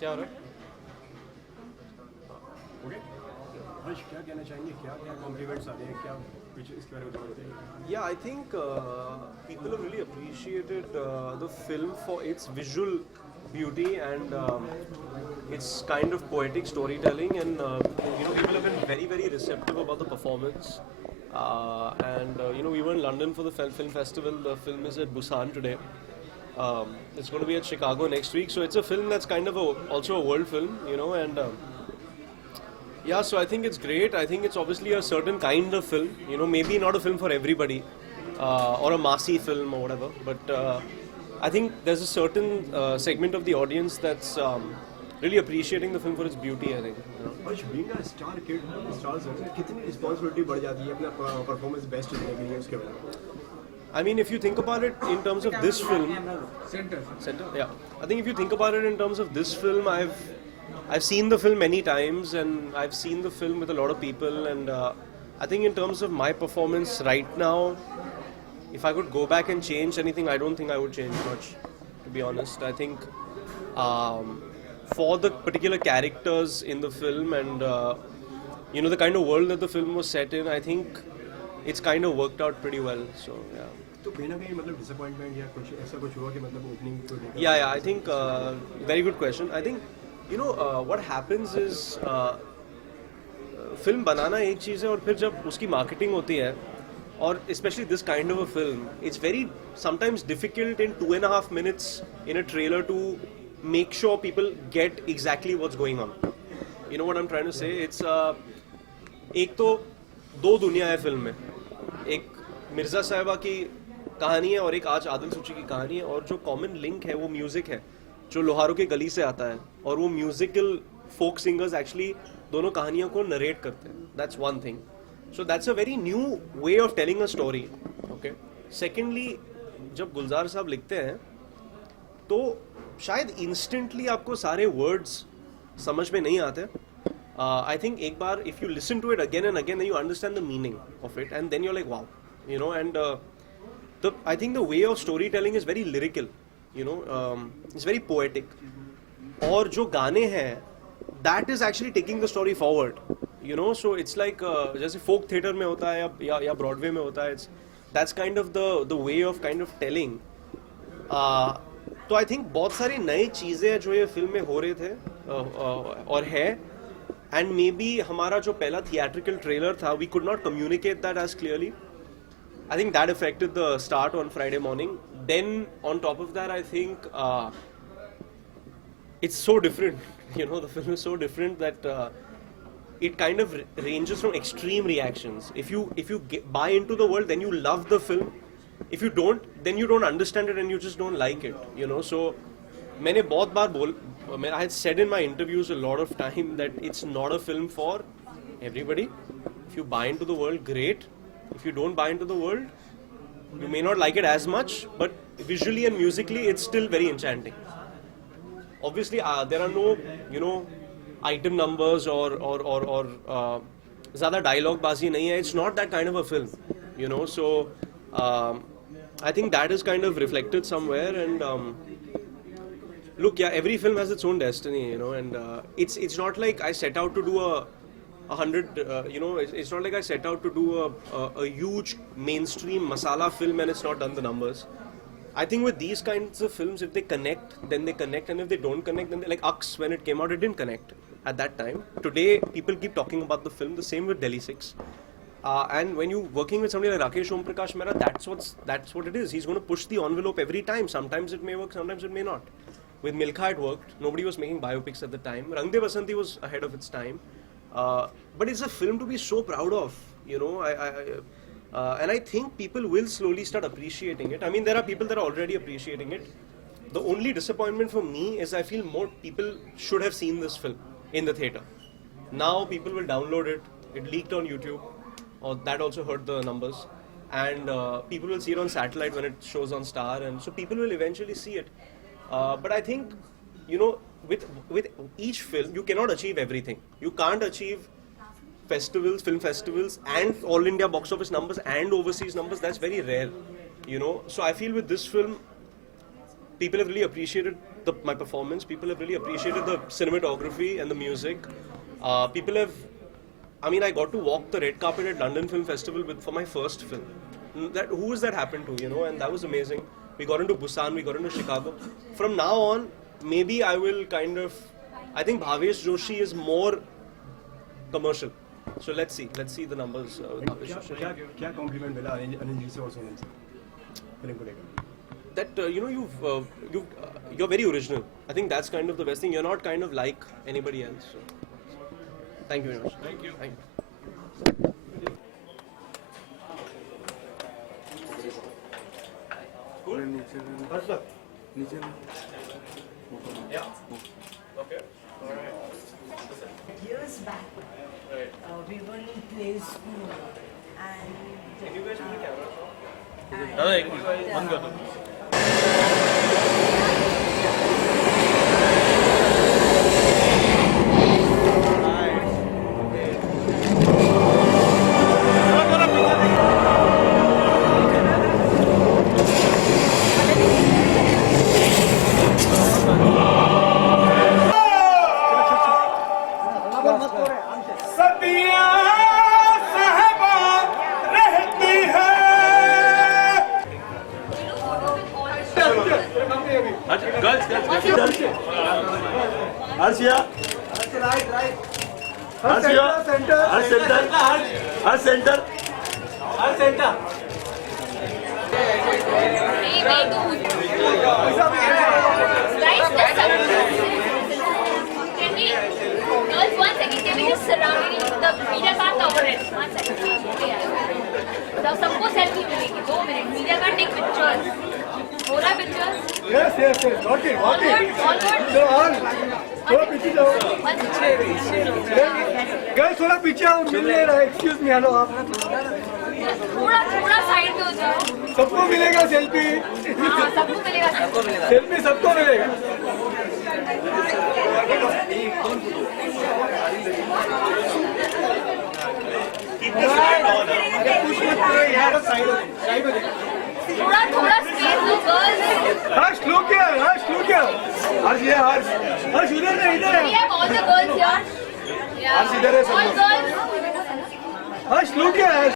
क्या हो रहा है? ओके हर्ष क्या कहना चाहेंगे क्या क्या कॉम्प्लीमेंट्स आ रहे हैं क्या कुछ इसके बारे में थोड़ा बताइए Yeah, I think people have really appreciated the film for its visual beauty and its kind of poetic storytelling, and people have been very very receptive about the performance. And we were in London for the film festival. The film is at Busan today. It's going to be at Chicago next week. So it's a film that's kind of also a world film, and. Yeah, so I think it's great. I think it's obviously a certain kind of film. Maybe not a film for everybody, or a massy film or whatever. But I think there's a certain segment of the audience that's really appreciating the film for its beauty. I think. Harsh being a star kid stars है कितनी responsibility बढ़ जाती है अपना performance best देने के लिए उसके बारे में I mean, if you think about it in terms of this film, center, yeah. I think if you think about it in terms of this film, I've seen the film many times, and I've seen the film with a lot of people, and I think in terms of my performance right now, if I could go back and change anything, I don't think I would change much, to be honest. I think for the particular characters in the film and the kind of world that the film was set in, I think it's kind of worked out pretty well. So yeah. तो कहीं ना कहीं मतलब disappointment या कुछ ऐसा कुछ हुआ कि मतलब ओपनिंग को लेकर Yeah, I think very good question. I think what happens is film बनाना एक चीज़ है और फिर जब उसकी मार्केटिंग होती है और specially this kind of a film it's very sometimes difficult in 2.5 minutes in a trailer to make sure people get exactly what's going on. You know what I'm trying to say? It's एक तो दो दुनिया है film में. एक मिर्ज़ा साहिबा की कहानी है और एक आज आदिल सूची की कहानी है, और जो कॉमन लिंक है वो म्यूज़िक है जो लोहारों के गली से आता है, और वो म्यूजिकल फोक सिंगर्स एक्चुअली दोनों कहानियों को नरेट करते हैं. That's one thing. So that's a very new way of telling a story. Okay. Secondly, जब गुलजार साहब लिखते हैं तो शायद इंस्टेंटली आपको सारे वर्ड्स समझ में नहीं आते. आई थिंक एक बार if you listen to it again and again you understand the meaning of it, and then you like wow, and I think the way of storytelling is very lyrical. It's very poetic. और जो गाने हैं, that is actually taking the story forward. So it's like जैसे folk theatre में होता है या Broadway में होता है. That's kind of the way of kind of telling. तो I think बहुत सारी नई चीज़ें जो ये फिल्म में हो रहे थे और है, and maybe हमारा जो पहला theatrical trailer था, we could not communicate that as clearly. I think that affected the start on Friday morning. Then on top of that, I think it's so different. The film is so different that it kind of ranges from extreme reactions. If you buy into the world, then you love the film. If you don't, then you don't understand it and you just don't like it. So मैंने बहुत बार I had said in my interviews a lot of time that it's not a film for everybody. If you buy into the world, great. If you don't buy into the world, you may not like it as much, but visually and musically, it's still very enchanting. Obviously, there are no, item numbers or ज़्यादा dialogue बाजी नहीं है. It's not that kind of a film, So I think that is kind of reflected somewhere. And look, yeah, every film has its own destiny, and it's not like I set out to do a 100, it's not like I set out to do a huge mainstream masala film and it's not done the numbers. I think with these kinds of films, if they connect, then they connect, and if they don't connect, then like Ux, when it came out, it didn't connect at that time. Today, people keep talking about the film. The same with Delhi 6. And when you're working with somebody like Rakesh Om Prakash Mehra, that's what it is. He's going to push the envelope every time. Sometimes it may work, sometimes it may not. With Milkha, it worked. Nobody was making biopics at the time. Rang De Basanti was ahead of its time. But it's a film to be so proud of, and I think people will slowly start appreciating it. I mean, there are people that are already appreciating it. The only disappointment for me is I feel more people should have seen this film in the theatre. Now people will download it. It leaked on YouTube, or that also hurt the numbers. And people will see it on satellite when it shows on Star, and so people will eventually see it. But I think, with each film, you cannot achieve everything. You can't achieve festivals, film festivals, and all India box office numbers and overseas numbers. That's very rare, So I feel with this film, people have really appreciated my performance. People have really appreciated the cinematography and the music. People have, I mean, I got to walk the red carpet at London Film Festival for my first film. Who has that happened to, you know? And that was amazing. We got into Busan, we got into Chicago. From now on, maybe I will kind of, I think Bhavesh Joshi is more commercial. So let's see the numbers with Bhavesh Joshi. क्या compliment मिला अनिल जी से और सोनम से film को लेकर? That you know you're very original. I think that's kind of the best thing. You're not kind of like anybody else. So. Thank you very much. Thank you. Yeah. Okay. Years back, we were in play school, and Can you guys put the camera on? दादा एक minute बंद कर दो girls हर्षिया हर्षिया her centre Girls, 1 second, can we just surround the media card cover it? 1 second. तो सबको selfie मिलेगी 2 minute media card take pictures हो रहा pictures Yes. Got it. All So on. थोड़ा पीछे जाओ. Guys, थोड़ा पीछे आओ. मिल नहीं रहा है. Excuse me. हेलो आप. थोड़ा साइड पे हो जाओ सबको मिलेगा सेल्फी. हाँ सबको मिलेगा सेल्फी सबको मिलेगा. थोड़ा स्पेस दो गर्ल्स हर्ष लोग क्या? हर्ष उधर नहीं इधर है. We have all the girls here Harsh इधर है सब. ऑल गर्ल्स हर्ष लोग क्या है?